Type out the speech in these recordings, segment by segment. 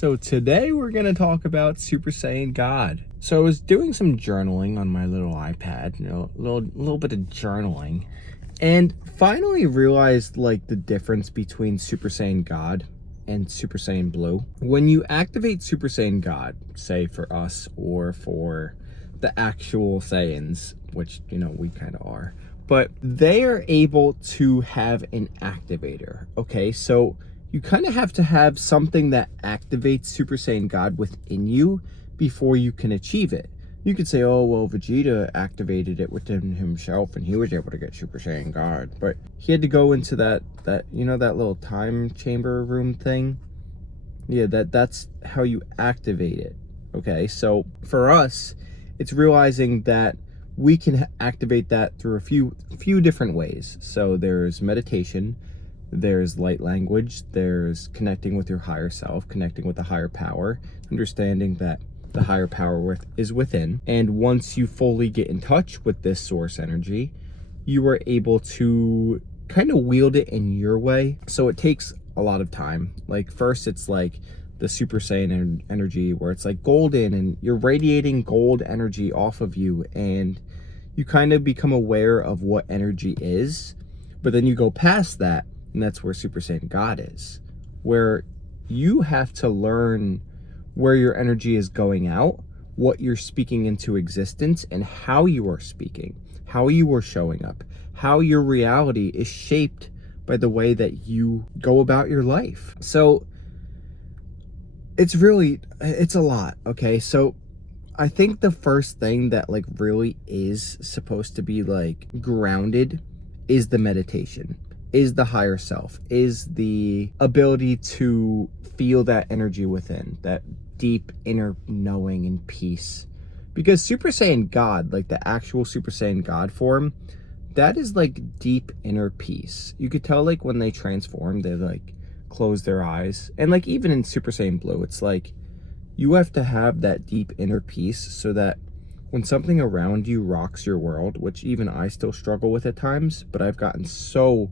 So today we're going to talk about Super Saiyan God. So I was doing some journaling on my little iPad, a little bit of journaling, and finally realized like the difference between Super Saiyan God and Super Saiyan Blue. When you activate Super Saiyan God, say for us or for the actual Saiyans, which, we kind of are, but they are able to have an activator, okay? So you kind of have to have something that activates Super Saiyan God within you before you can achieve it. You could say, oh, well, Vegeta activated it within himself and he was able to get Super Saiyan God, but he had to go into that little time chamber room thing. Yeah, that's how you activate it, okay? So for us, it's realizing that we can activate that through a few different ways. So there's meditation, there's light language, there's connecting with your higher self, connecting with a higher power, understanding that the higher power is within. And once you fully get in touch with this source energy, you are able to kind of wield it in your way. So it takes a lot of time. Like first it's like the Super Saiyan energy where it's like golden and you're radiating gold energy off of you and you kind of become aware of what energy is, but then you go past that and that's where Super Saiyan God is, where you have to learn where your energy is going out, what you're speaking into existence, and how you are speaking, how you are showing up, how your reality is shaped by the way that you go about your life. So it's a lot, okay? So I think the first thing that like really is supposed to be like grounded is the meditation, is the higher self, is the ability to feel that energy within, that deep inner knowing and peace. Because Super Saiyan God, like the actual Super Saiyan God form, that is like deep inner peace. You could tell like when they transform, they like close their eyes. And like even in Super Saiyan Blue, it's like you have to have that deep inner peace so that when something around you rocks your world, which even I still struggle with at times, but I've gotten so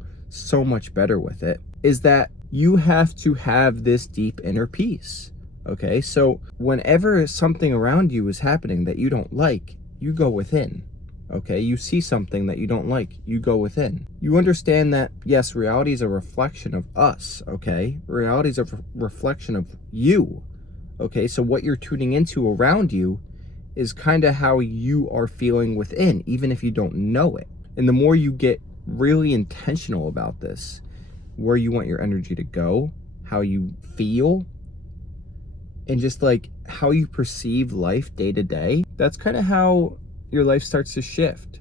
much better with it, is that you have to have this deep inner peace. Okay, so whenever something around you is happening that you don't like, you go within. Okay, you see something that you don't like, you go within. You understand that, yes, reality is a reflection of us, okay? Reality is a reflection of you, okay? So what you're tuning into around you is kind of how you are feeling within, even if you don't know it. And the more you get really intentional about this, where you want your energy to go, how you feel, and just like how you perceive life day to day, that's kind of how your life starts to shift.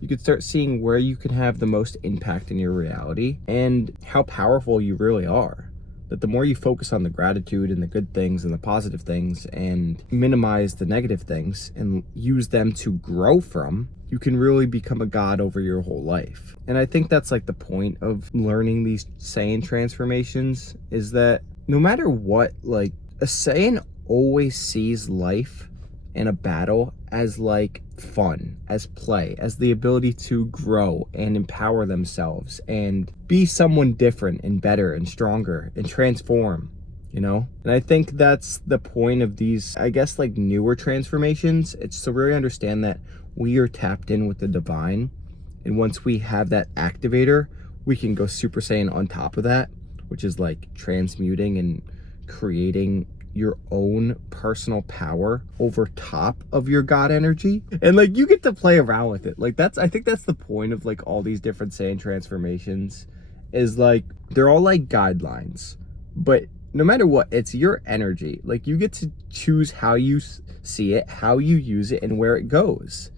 You could start seeing where you can have the most impact in your reality and how powerful you really are. That the more you focus on the gratitude and the good things and the positive things and minimize the negative things and use them to grow from, you can really become a god over your whole life. And I think that's like the point of learning these Saiyan transformations, is that no matter what, like a Saiyan always sees life and a battle as like fun, as play, as the ability to grow and empower themselves and be someone different and better and stronger and transform, And I think that's the point of these, I guess, like newer transformations. It's to really understand that we are tapped in with the divine. And once we have that activator, we can go Super Saiyan on top of that, which is like transmuting and creating your own personal power over top of your God energy. And like you get to play around with it. Like I think that's the point of like all these different Saiyan transformations, is like they're all like guidelines, but no matter what, it's your energy. Like you get to choose how you see it, how you use it, and where it goes.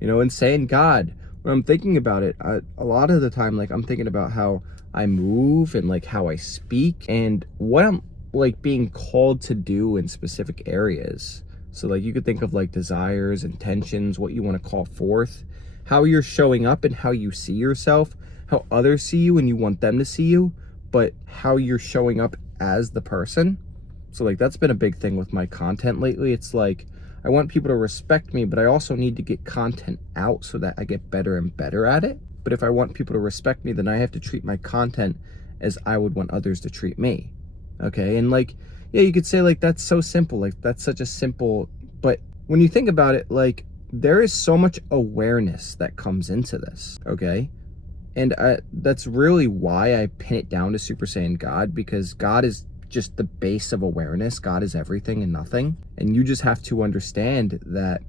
And Saiyan God, when I'm thinking about it, a lot of the time, like I'm thinking about how I move and like how I speak and what I'm like being called to do in specific areas. So like you could think of like desires, intentions, what you want to call forth, how you're showing up and how you see yourself, how others see you and you want them to see you, but how you're showing up as the person. So like that's been a big thing with my content lately. It's like I want people to respect me, but I also need to get content out so that I get better and better at it. But if I want people to respect me, then I have to treat my content as I would want others to treat me. Okay, and like Yeah, you could say like that's so simple, like that's such a simple, but when you think about it, like there is so much awareness that comes into this, okay? And that's really why I pin it down to Super Saiyan God, because God is just the base of awareness. God is everything and nothing. And you just have to understand that,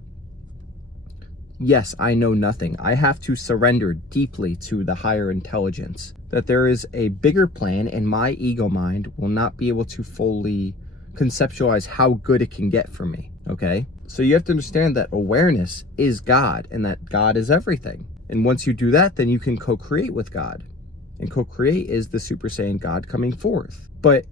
yes, I know nothing. I have to surrender deeply to the higher intelligence, that there is a bigger plan, and my ego mind will not be able to fully conceptualize how good it can get for me, okay? So you have to understand that awareness is God, and that God is everything. And once you do that, then you can co-create with God. And co-create is the Super Saiyan God coming forth. But,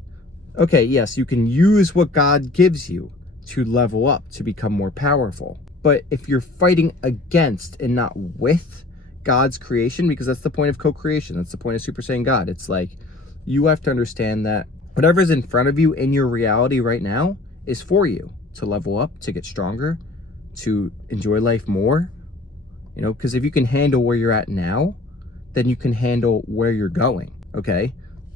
okay, yes, you can use what God gives you to level up, to become more powerful. But if you're fighting against and not with God's creation, because that's the point of co-creation, that's the point of Super Saiyan God. It's like, you have to understand that whatever's in front of you in your reality right now is for you to level up, to get stronger, to enjoy life more. You know, because if you can handle where you're at now, then you can handle where you're going, okay?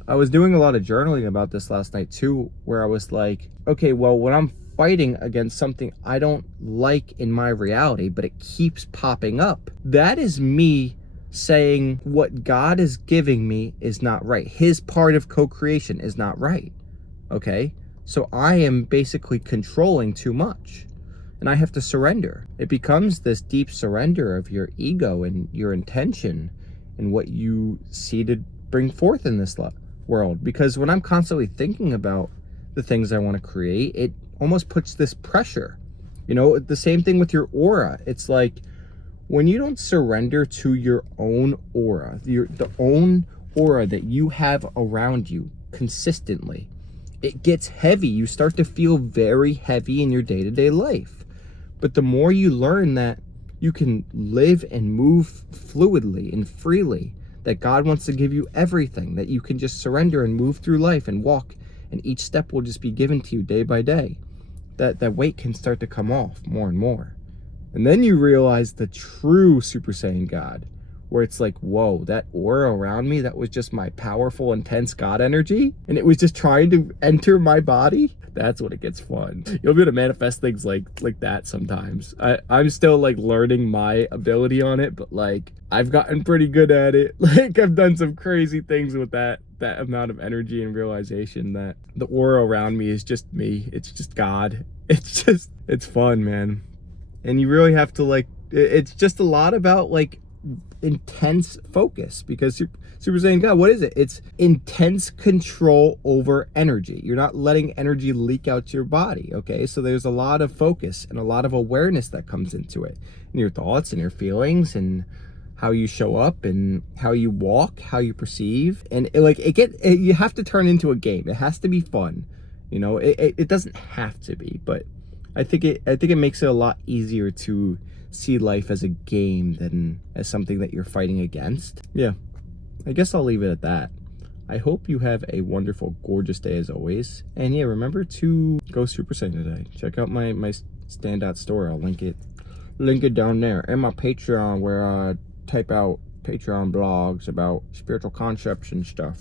I was doing a lot of journaling about this last night too, where I was like, okay, well, when I'm fighting against something I don't like in my reality, but it keeps popping up, that is me saying what God is giving me is not right. His part of co-creation is not right, okay? So I am basically controlling too much. And I have to surrender. It becomes this deep surrender of your ego and your intention and what you see to bring forth in this world. Because when I'm constantly thinking about the things I want to create, it almost puts this pressure. You know, the same thing with your aura. It's like when you don't surrender to your own aura, the own aura that you have around you consistently, it gets heavy. You start to feel very heavy in your day-to-day life. But the more you learn that you can live and move fluidly and freely, that God wants to give you everything, that you can just surrender and move through life and walk, and each step will just be given to you day by day, that weight can start to come off more and more. And then you realize the true Super Saiyan God, where it's like, whoa, that aura around me, that was just my powerful, intense God energy, and it was just trying to enter my body. That's when it gets fun. You'll be able to manifest things like that sometimes. I'm still like learning my ability on it, but like I've gotten pretty good at it. Like I've done some crazy things with that amount of energy and realization that the aura around me is just me. It's just God. It's fun, man. And you really have to like, it's just a lot about like intense focus, because Super Saiyan God, what is it? It's intense control over energy. You're not letting energy leak out to your body, okay? So there's a lot of focus and a lot of awareness that comes into it, and your thoughts and your feelings and how you show up and how you walk, how you perceive. And you have to turn into a game. It has to be fun. You know, it doesn't have to be, but I think it makes it a lot easier to see life as a game than as something that you're fighting against. Yeah, I guess I'll leave it at that. I hope you have a wonderful, gorgeous day as always. And yeah, remember to go Super Saiyan today. Check out my standout store. I'll link it down there. And my Patreon, where I type out Patreon blogs about spiritual concepts and stuff.